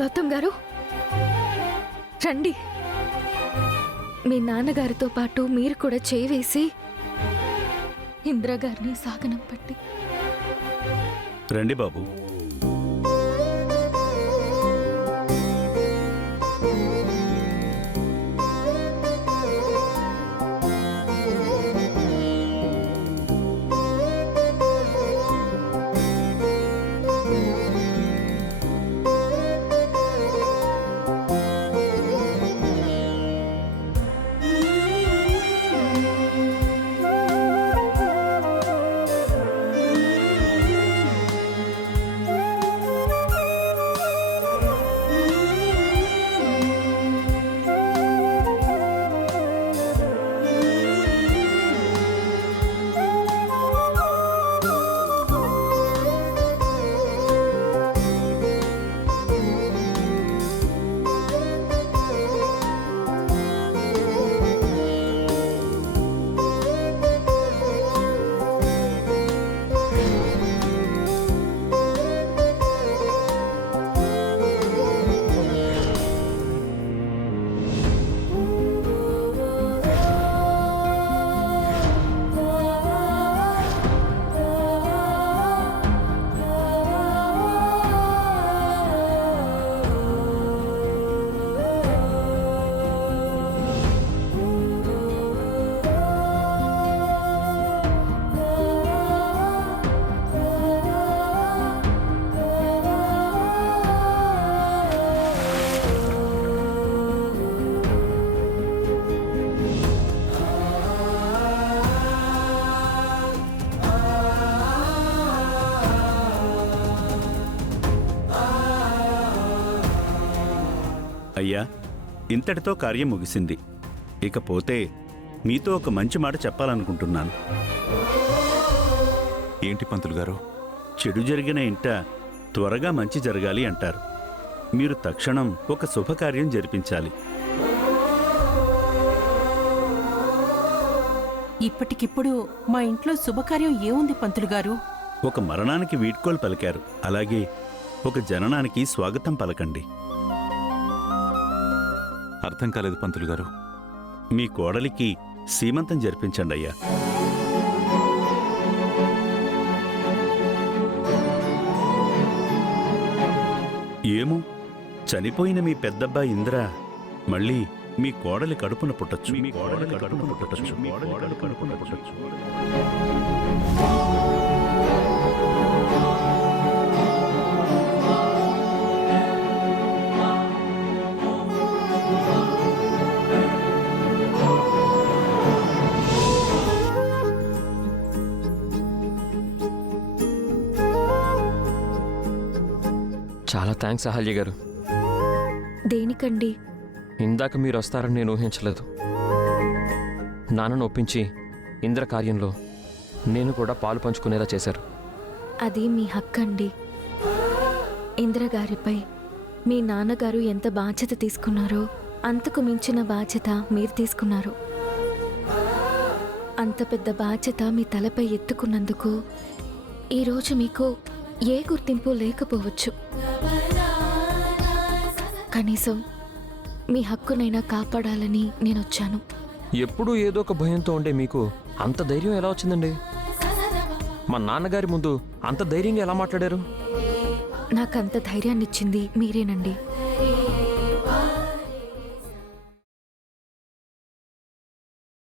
గౌతమ్ గారు రండి. మీ నాన్నగారితో పాటు మీరు కూడా చేయి వేసి ఇందిరాగారిని సాగనంపండి. రండి బాబు. అయ్యా, ఇంతటితో కార్యం ముగిసింది. ఇకపోతే మీతో ఒక మంచి మాట చెప్పాలనుకుంటున్నాను. ఏంటి పంతులు గారు? చెడు జరిగిన ఇంట త్వరగా మంచి జరగాలి అంటారు. మీరు తక్షణం ఒక శుభకార్యం జరిపించాలి. ఇప్పటికిప్పుడు మా ఇంట్లో శుభకార్యం ఏముంది పంతులు గారు? ఒక మరణానికి వీడ్కోలు పలికారు, అలాగే ఒక జననానికి స్వాగతం పలకండి. అర్థం కాలేదు పంతులు గారు. మీ కోడలికి సీమంతం జరిపించండి అయ్యా. ఏమో, చనిపోయిన మీ పెద్దబ్బాయి ఇంద్ర మళ్ళీ మీ కోడలి కడుపున పుట్టచ్చు. చాలా థ్యాంక్స్ అహల్య గారు. దేనికండి? ఇందాక మీరు వస్తారని నేను ఊహించలేదు. నాన్నను ఒప్పించి ఇంద్ర కార్యంలో నేను కూడా పాలు పంచుకునేలా చేశారు. అది మీ హక్కండి. ఇంద్రగారిపై మీ నాన్నగారు ఎంత బాధ్యత తీసుకున్నారో అంతకు మించిన బాధ్యత మీరు తీసుకున్నారు. అంత పెద్ద బాధ్యత మీ తలపై ఎత్తుకున్నందుకు ఈరోజు మీకు ఏ గుర్తింపు లేకపోవచ్చు. కనీసం మీ హక్కునైనా కాపాడాలని నేనొచ్చాను. ఎప్పుడూ ఏదో ఒక భయంతో ఉండే మీకు అంత ధైర్యం ఎలా వచ్చిందండి? మా నాన్నగారి ముందు అంత ధైర్యంగా ఎలా మాట్లాడారు? నాకంత ధైర్యాన్నిచ్చింది మీరేనండి.